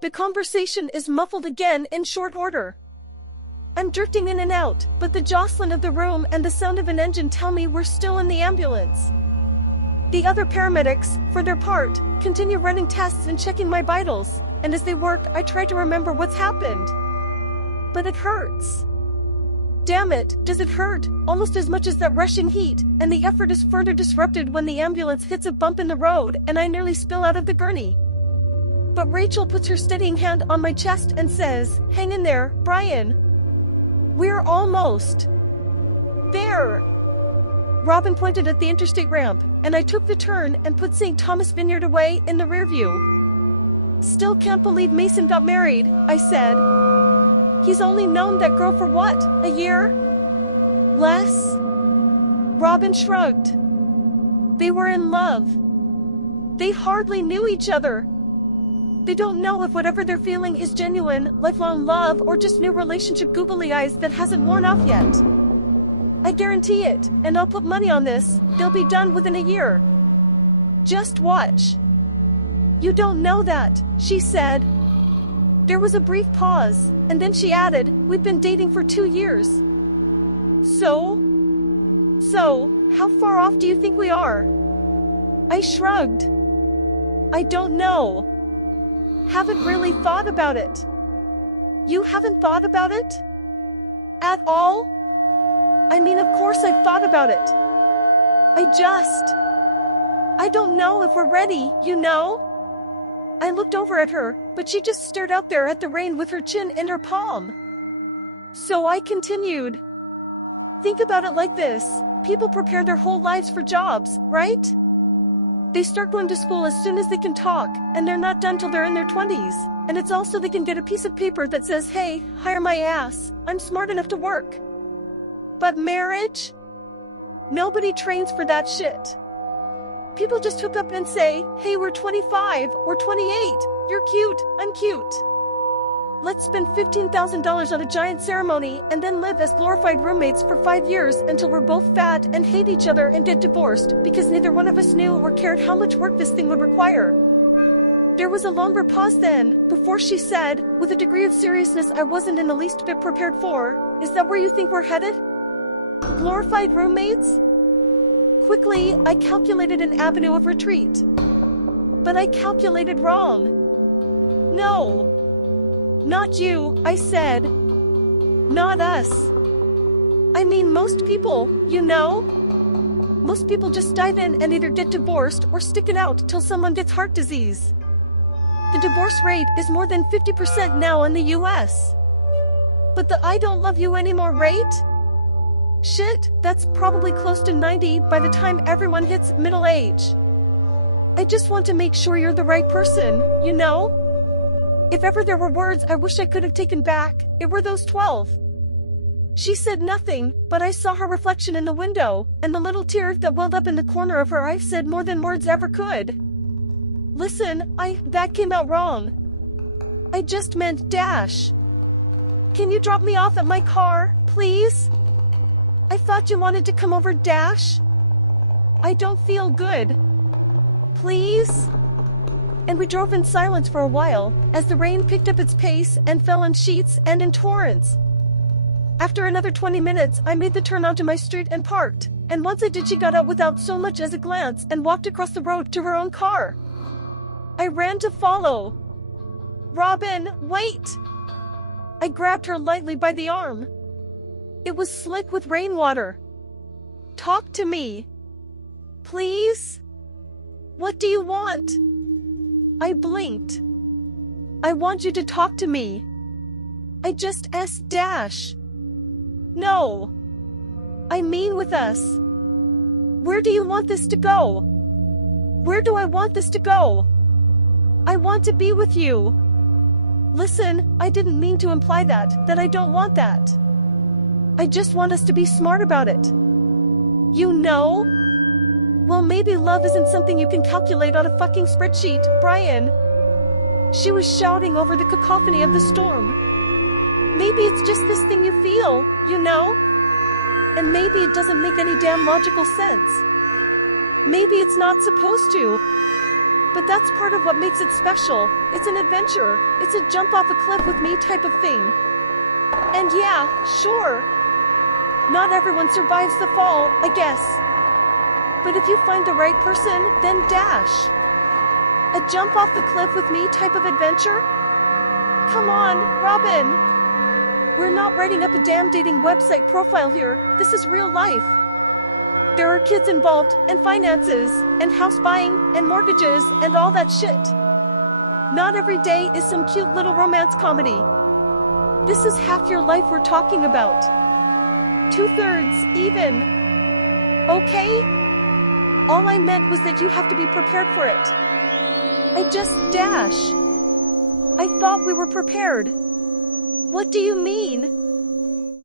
The conversation is muffled again in short order. I'm drifting in and out, but the jostling of the room and the sound of an engine tell me we're still in the ambulance. The other paramedics, for their part, continue running tests and checking my vitals, and as they work, I try to remember what's happened. But it hurts. Damn it, does it hurt, almost as much as that rushing heat, and the effort is further disrupted when the ambulance hits a bump in the road and I nearly spill out of the gurney. But Rachel puts her steadying hand on my chest and says, "Hang in there, Brian. We're almost there." Robin pointed at the interstate ramp, and I took the turn and put St. Thomas Vineyard away in the rear view. "Still can't believe Mason got married," I said. "He's only known that girl for what, a year? Less?" Robin shrugged. "They were in love. They hardly knew each other. They don't know if whatever they're feeling is genuine, lifelong love, or just new relationship googly eyes that hasn't worn off yet. I guarantee it, and I'll put money on this, they'll be done within a year. Just watch." "You don't know that," she said. There was a brief pause, and then she added, "We've been dating for 2 years. So, how far off do you think we are?" I shrugged. "I don't know. Haven't really thought about it." "You haven't thought about it? At all?" "I mean, of course I've thought about it. I don't know if we're ready, you know?" I looked over at her, but she just stared out there at the rain with her chin in her palm. So I continued. "Think about it like this. People prepare their whole lives for jobs, right? They start going to school as soon as they can talk, and they're not done till they're in their 20s. And it's also they can get a piece of paper that says, 'Hey, hire my ass. I'm smart enough to work.' But marriage? Nobody trains for that shit. People just hook up and say, 'Hey, we're 25, or 28. You're cute, I'm cute. Let's spend $15,000 on a giant ceremony and then live as glorified roommates for 5 years until we're both fat and hate each other and get divorced because neither one of us knew or cared how much work this thing would require.'" There was a longer pause then, before she said, with a degree of seriousness I wasn't in the least bit prepared for, "Is that where you think we're headed? Glorified roommates?" Quickly, I calculated an avenue of retreat. But I calculated wrong. "No. Not you," I said. "Not us. I mean most people, you know? Most people just dive in and either get divorced or stick it out till someone gets heart disease. The divorce rate is more than 50% now in the US. But the 'I don't love you anymore' rate? Shit, that's probably close to 90 by the time everyone hits middle age. I just want to make sure you're the right person, you know? If ever there were words I wish I could have taken back, it were those 12. She said nothing, but I saw her reflection in the window, and the little tear that welled up in the corner of her eye said more than words ever could. "Listen, that came out wrong. I just meant Dash. Can you drop me off at my car, please? I thought you wanted to come over, Dash. I don't feel good. Please?" And we drove in silence for a while, as the rain picked up its pace and fell in sheets and in torrents. After another 20 minutes, I made the turn onto my street and parked, and once I did, she got out without so much as a glance and walked across the road to her own car. I ran to follow. "Robin, wait!" I grabbed her lightly by the arm. It was slick with rainwater. "Talk to me. Please? What do you want?" I blinked. "I want you to talk to me. I just asked Dash." "No. I mean with us. Where do you want this to go? Where do I want this to go? I want to be with you. Listen, I didn't mean to imply that I don't want that. I just want us to be smart about it. You know? Well, maybe love isn't something you can calculate on a fucking spreadsheet, Brian." She was shouting over the cacophony of the storm. "Maybe it's just this thing you feel, you know? And maybe it doesn't make any damn logical sense. Maybe it's not supposed to. But that's part of what makes it special. It's an adventure. It's a jump off a cliff with me type of thing. And yeah, sure. Not everyone survives the fall, I guess. But if you find the right person, then dash. A jump off the cliff with me type of adventure? Come on, Robin. We're not writing up a damn dating website profile here. This is real life. There are kids involved, and finances, and house buying, and mortgages, and all that shit. Not every day is some cute little romance comedy. This is half your life we're talking about. 2/3, even. Okay? All I meant was that you have to be prepared for it. I just dash. I thought we were prepared. What do you mean?